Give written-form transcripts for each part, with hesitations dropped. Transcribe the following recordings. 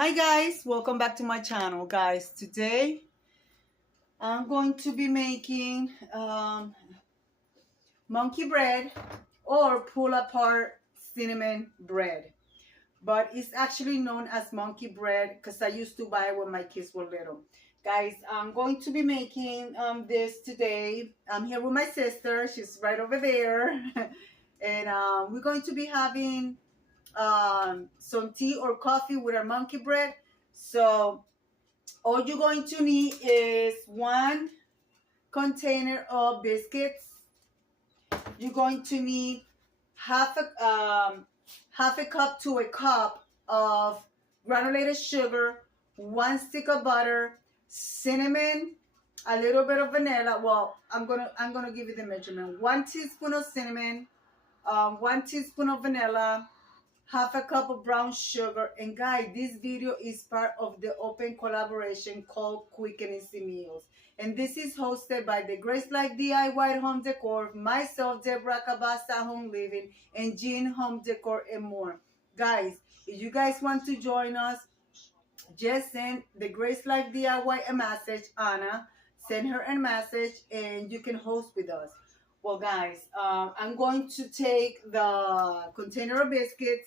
Hi guys, welcome back to my channel. Guys, today I'm going to be making monkey bread or pull apart cinnamon bread, but it's actually known as monkey bread because I used to buy it when my kids were little. Guys, I'm going to be making this today. I'm here with my sister. She's right over there. And we're going to be having some tea or coffee with our monkey bread. So all you're going to need is one container of biscuits. You're going to need half a cup to a cup of granulated sugar, one stick of butter, cinnamon, a little bit of vanilla. Well, I'm gonna give you the measurement. 1 teaspoon of cinnamon, 1 teaspoon of vanilla, half a cup of brown sugar. And guys, this video is part of the open collaboration called Quick and Easy Meals, and this is hosted by the Grace Life DIY Home Decor, myself, Deborah Cabasa Home Living, and Jean Home Decor, and more. Guys, if you guys want to join us, just send the Grace Life DIY a message, Anna. Send her a message and you can host with us. Well, guys, I'm going to take the container of biscuits.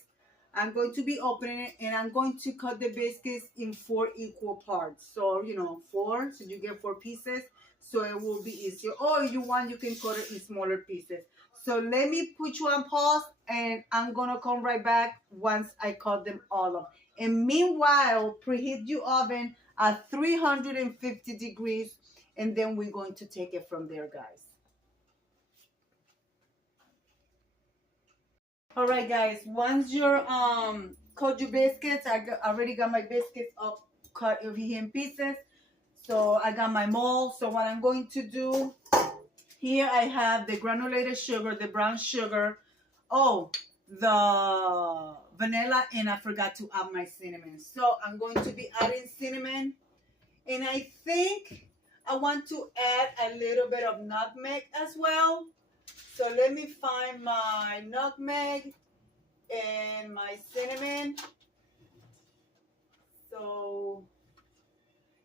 I'm going to be opening it and I'm going to cut the biscuits in 4 equal parts. So, four, so you get 4 pieces. So it will be easier. Or if you want, you can cut it in smaller pieces. So let me put you on pause and I'm going to come right back once I cut them all up. And meanwhile, preheat your oven at 350 degrees. And then we're going to take it from there, guys. All right, guys, once you're cut your biscuits, I already got my biscuits up cut over here in pieces. So I got my mold. So what I'm going to do here, I have the granulated sugar, the brown sugar, the vanilla, and I forgot to add my cinnamon. So I'm going to be adding cinnamon, and I think I want to add a little bit of nutmeg as well. So let me find my nutmeg and my cinnamon. So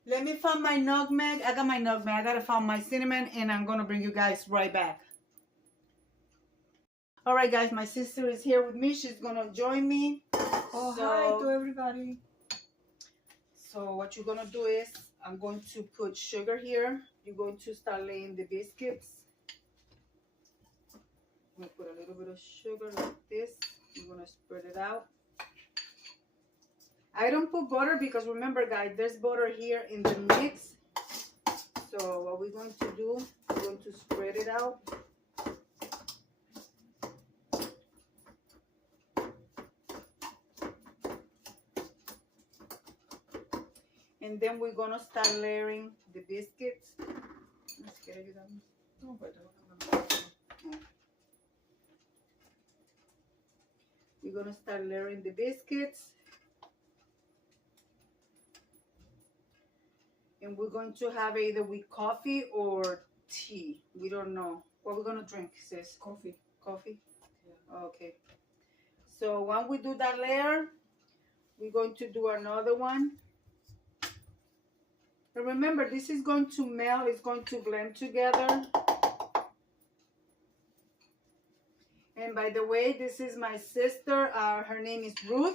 let me find my nutmeg. I got my nutmeg. I gotta find my cinnamon, and I'm gonna bring you guys right back. All right, guys, my sister is here with me. She's gonna join me. Oh, hi to everybody. So what you're gonna do is, I'm going to put sugar here. You're going to start laying the biscuits. I'm gonna put a little bit of sugar like this. I'm gonna spread it out. I don't put butter because remember, guys, there's butter here in the mix. So what we're going to do, we're going to spread it out. And then we're gonna start layering the biscuits. We're gonna start layering the biscuits. And we're going to have either with coffee or tea. We don't know. What we're going to drink, sis? Coffee. Coffee? Yeah. Okay. So when we do that layer, we're going to do another one. And remember, this is going to melt. It's going to blend together. And by the way, this is my sister. Her name is Ruth.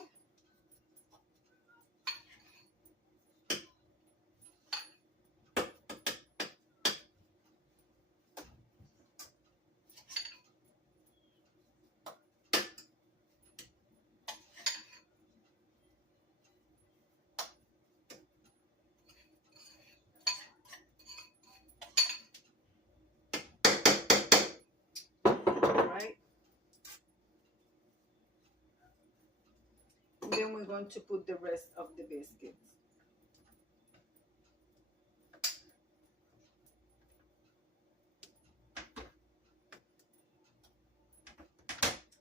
Then we're going to put the rest of the biscuits.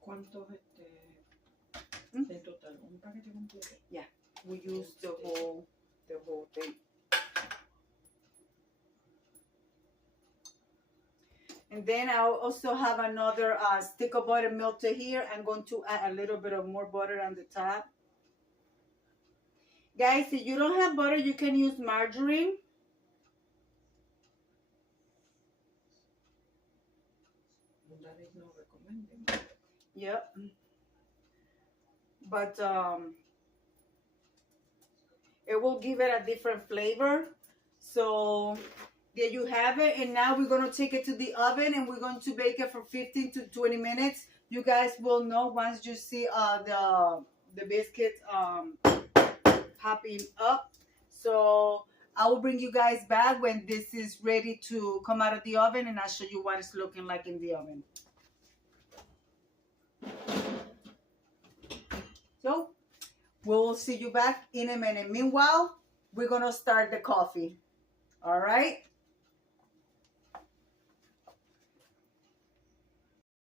¿Cuántos en total? ¿Un paquete completo? Yeah, we use the whole thing. And then I'll also have another stick of butter melted here. I'm going to add a little bit of more butter on the top. Guys, if you don't have butter, you can use margarine. That is not recommended. Yep. But it will give it a different flavor. So there you have it. And now we're going to take it to the oven and we're going to bake it for 15 to 20 minutes. You guys will know once you see the biscuit popping up. So I will bring you guys back when this is ready to come out of the oven, and I'll show you what it's looking like in the oven. So we'll see you back in a minute. Meanwhile, we're going to start the coffee. All right.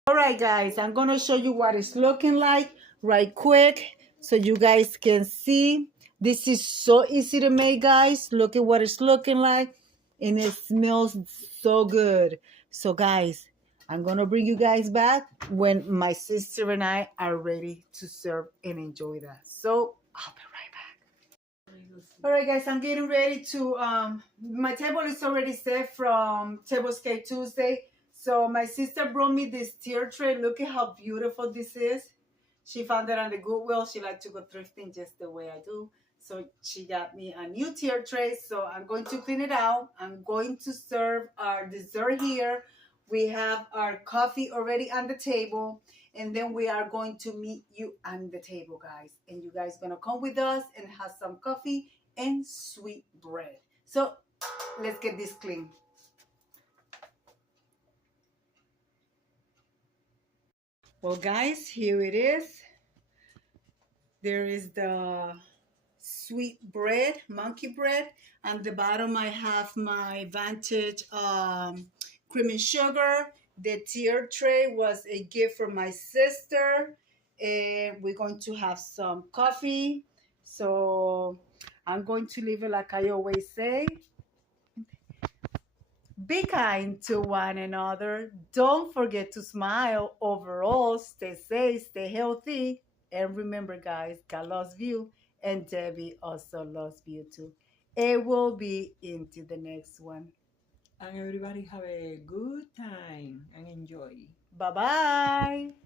All right, guys, I'm going to show you what it's looking like right quick so you guys can see. This is so easy to make, guys. Look at what it's looking like, and it smells so good. So, guys, I'm going to bring you guys back when my sister and I are ready to serve and enjoy that. So, I'll be right back. All right, guys, I'm getting ready to, my table is already set from Tablescape Tuesday. So my sister brought me this tier tray. Look at how beautiful this is. She found it on the Goodwill. She liked to go thrifting just the way I do. So she got me a new tier tray. So I'm going to clean it out. I'm going to serve our dessert here. We have our coffee already on the table. And then we are going to meet you on the table, guys. And you guys going to come with us and have some coffee and sweet bread. So let's get this clean. Well, guys, here it is. There is the sweet bread, monkey bread. On the bottom, I have my Vantage cream and sugar. The tier tray was a gift from my sister. And we're going to have some coffee. So I'm going to leave it like I always say. Be kind to one another. Don't forget to smile. Overall, stay safe, stay healthy. And remember, guys, God loves you. And Debbie also loves you too. It will be into the next one. And everybody have a good time and enjoy. Bye bye.